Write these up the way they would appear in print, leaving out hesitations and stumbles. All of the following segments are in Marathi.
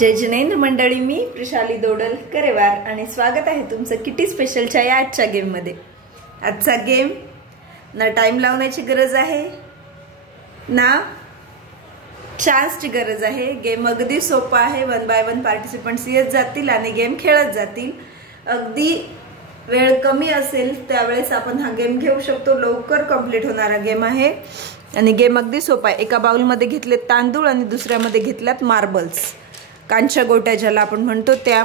जय जिनेंद्र मंडळी, मी प्रशाली दोडल करेवार आणि स्वागत आहे तुमचं किटी स्पेशलच्या या आजच्या गेम मध्ये। आजचा गेम ना टाइम लावण्याची गरज आहे ना चान्सची गरज आहे। गेम अगदी सोपा आहे। 1 बाय 1 पार्टिसिपंट्स येत जातील आणि गेम खेळत जातील। अगदी वेळ कमी असेल त्यावेळेस आपण हा गेम घेऊ शकतो। लवकर कंप्लीट होणारा गेम आहे आणि गेम अगदी सोपा आहे। एका बाउल मध्ये घेतले तांदूळ आणि दुसऱ्यामध्ये घेतल्यात मार्बल्स, कांच्या गोट्या ज्याला आपण म्हणतो त्या।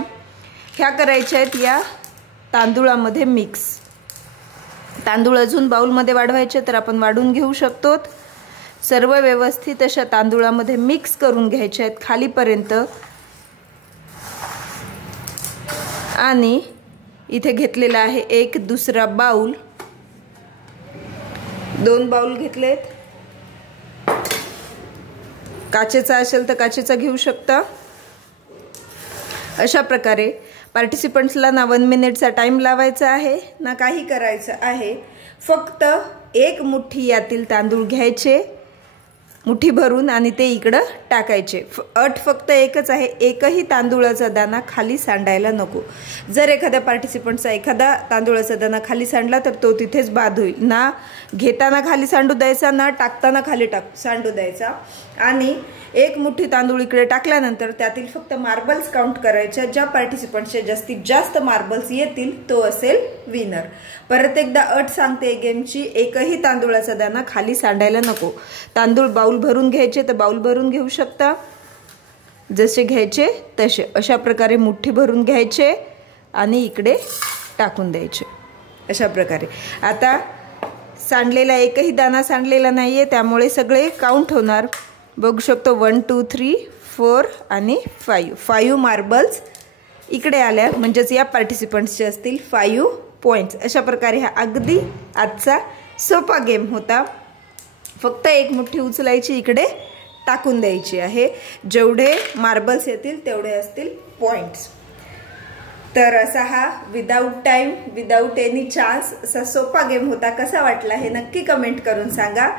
ह्या करायच्या आहेत या तांदूळामध्ये मिक्स। तांदूळ अजून बाउल मध्ये वाढवायचे तर आपण वाढून घेऊ शकतो। सर्व व्यवस्थित अशा तांदूळामध्ये मिक्स करून घ्यायचे आहेत खालीपर्यंत। आणि इथे घेतलेला आहे एक दुसरा बाउल, 2 बाउल घेतलेत। काचेचा असेल तर काचेचा घेऊ शकता। अशा प्रकारे पार्टिसिपंट्सला ना 1 मिनिटचा टाइम लावायचा आहे ना काही करायचं आहे। फक्त एक मुठ्ठी यातील तांदूळ घ्यायचे मुठी भरून आणि ते इकडे टाकायचे। अट फक्त एकच आहे, एकही तांदूळाचा दाना खाली सांडायला नको। जर एखाद्या पार्टिसिपंटचा एखादा तांदूळाचा दाना खाली सांडला तर तो तिथेच बाद होईल। ना घेताना खाली सांडू द्यायचा ना टाकताना खाली सांडू द्यायचा। आणि एक मुठी तांदूळ इकडे टाकल्यानंतर त्यातील फक्त मार्बल्स काउंट करायच्या। ज्या पार्टिसिपंटचे जास्तीत जास्त मार्बल्स येतील तो असेल विनर। परत एकदा अट सांगते गेमची, एकही तांदूळाचा दाना खाली सांडायला नको। तांदूळ बाउल भरून घ्यायचे तर बाउल भरून घेऊ शकता, जसे घ्यायचे तसे। अशा प्रकारे मुठ्ठी भरून घ्यायचे आणि इकडे टाकून द्यायचे अशा प्रकारे। आता सांडलेला एकही दाना सांडलेला नाहीये त्यामुळे सगळे काउंट होणार। बघू शकतो 1 2 3 4 आणि 5 मार्बल्स इकडे आल्या, म्हणजेच या पार्टिसिपंट्सचे असतील 5 पॉइंट्स। अशा प्रकारे हा अगदी आजचा सोपा गेम होता। फक्त एक मुठ्ठी उचलायची इकडे टाकून द्यायची आहे। जेवढे मार्बल्स येतील तेवढे असतील पॉइंट्स। तर असा हा without time without any chance असा सोपा गेम होता। कसा वाटला हे नक्की कमेंट करून सांगा।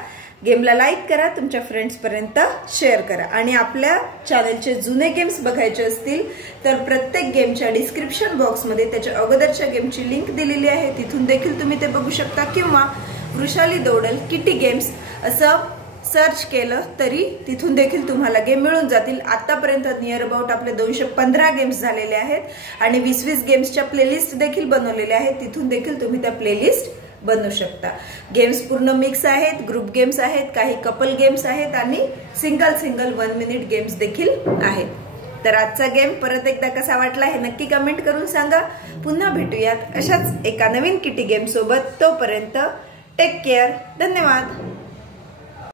गेमला लाईक करा, तुमच्या फ्रेंड्स पर्यंत शेअर करा। आणि आपल्या चॅनलचे जुने गेम्स बघायचे असतील तर प्रत्येक गेमच्या डिस्क्रिप्शन बॉक्समध्ये त्याच्या अगोदरच्या गेमची लिंक दिलेली आहे, तिथून देखील तुम्ही ते बघू शकता। किंवा वृषाली दोडल किटी गेम्स असं सर्च केलं तरी तिथून देखील तुम्हाला गेम मिळून जातील। आतापर्यंत नियर अबाउट आपले 215 गेम्स झालेले आहेत आणि 20-20 गेम्सच्या प्लेलिस्ट देखील बनवलेल्या आहेत, तिथून देखील तुम्ही त्या प्लेलिस्ट बनवू शकता। गेम्स पूर्ण मिक्स आहेत, ग्रुप गेम्स आहेत, काही कपल गेम्स आहेत आणि सिंगल 1 मिनिट गेम्स देखील आहेत। तर आजचा गेम परत एकदा कसा वाटला हे नक्की कमेंट करून सांगा। पुन्हा भेटूयात अशाच एका नवीन किटी गेम सोबत। तोपर्यंत टेक केअर, धन्यवाद।